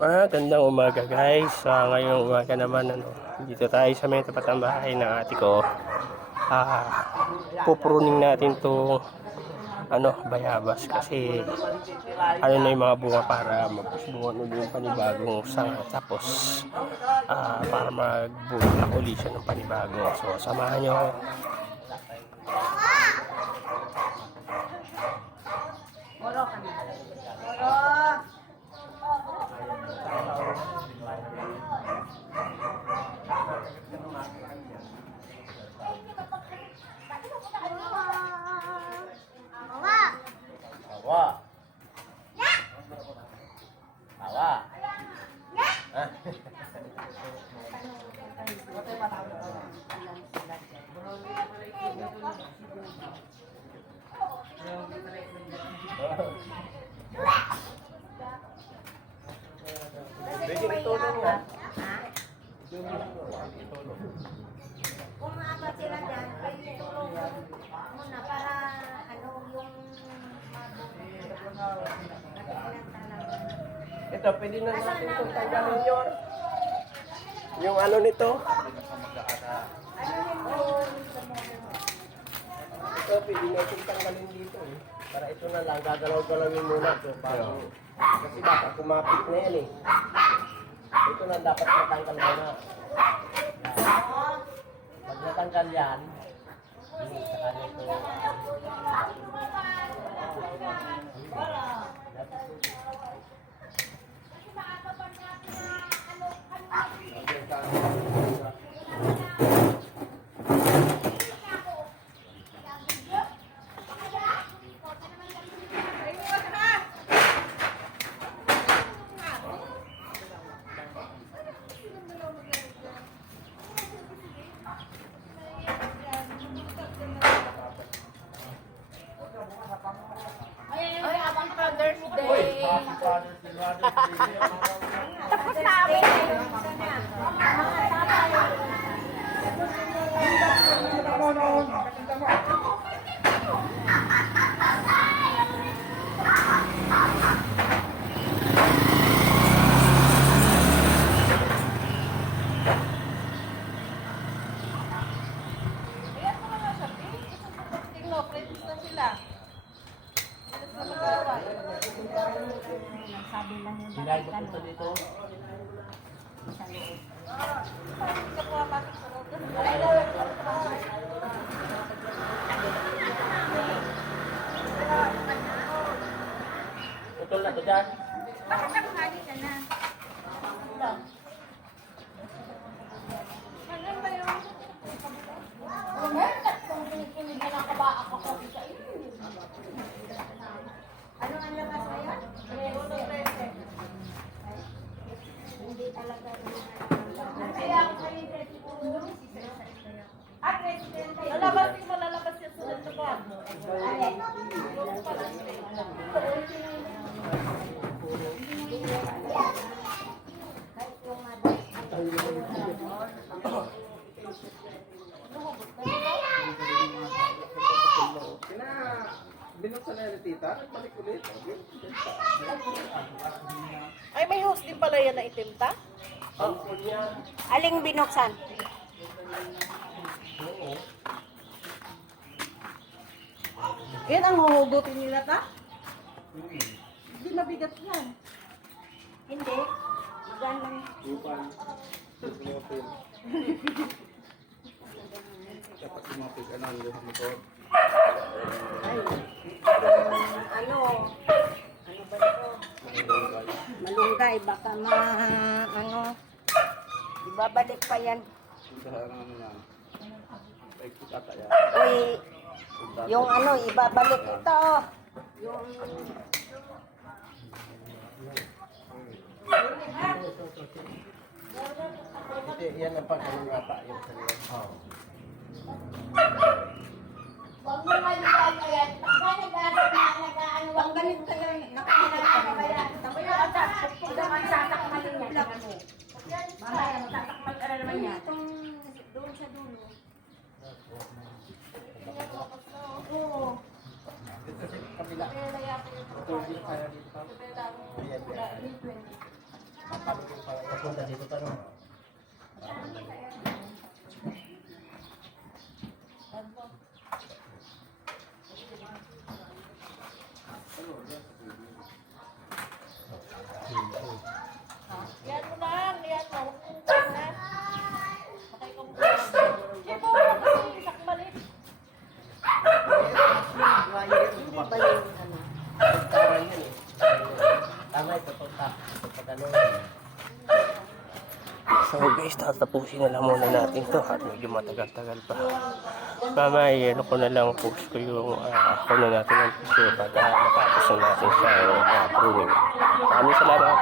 Magandang umaga guys. Sa ngayong umaga naman ano, dito tayo sa may tapat ng bahay ng ate ko. Ah, pupruning natin to ano, bayabas kasi ano na yung mga bunga para magbunga ulit yung panibagong sanga tapos ah, para magbulak uli siya ng panibago. So samahan nyo ako. Kung maapat sila dyan, ay tulong muna para ano yung Ito, pwede na natin itong tanggalin yun. Yung ano nito. Ito, pwede natin tanggalin dito eh. Para ito na lang, gagalaw-galawin muna ito. Bago, kasi baka kumapit na yan eh. Ito na dapat matanggal muna. Natanggal yan, hmm, saka nito. Ay, abang Father's Day. Tapos na amin. Ayan ko na siya. Tingnan, friends na sila. Alas na mag-away. Sabi lang yung punta dito. Sa loob. Putol na to dyan. Bakit ang hali ka na? Ano ba yun? Ano ang labas ngayon? Hindi talaga. Kaya ako kayo yung Ah, presidente. Lalabasin mo, lalabas yan sa dito ko. Alin? Kahit yung mother. Binuksan na yung tita, nagbalik ulit. Ay, may host din pala yan na itimta. Aling binuksan? Yan ang huhugutin nila ta? Hindi mabigat yan. Hindi. Diyan lang. Dapat sumapit ka na ang motor. Ay. Ano? Ano ba ito? Malunggay. Baka ma... Ano? Ibabalik pa yan. Sa ano yan. Uy, yung ano, ibabalik ito. Yung... Hindi, yan ang pag-ano yata yung kanila. Huwag mo malitan ka yan. Pagka nag-aaral na, nag-ano, ang galing ka yan. Nakakalaga ka yan. Tapos yung ata, kung naman satakmal yung vlog mo. Mamaya, magtatakmal ka na naman yan. Itong doon sa dulo. Oo. Dito sa kabila. Ito yung kaya dito. Ayan, yan. Papunta dito pa no? Yan mo lang, yan mo. Huwag mong na. Patay ka muna. Chico, kasi sakmalit. Tawag yun eh. Tama ito, punta. Punta ano. So guys, tatapusin na lang muna natin to at medyo matagal-tagal pa. Mamaya, ano ko na lang post ko yung uh, na natin ang piso pag uh, matapos na natin sa uh, pruning. Maraming salamat.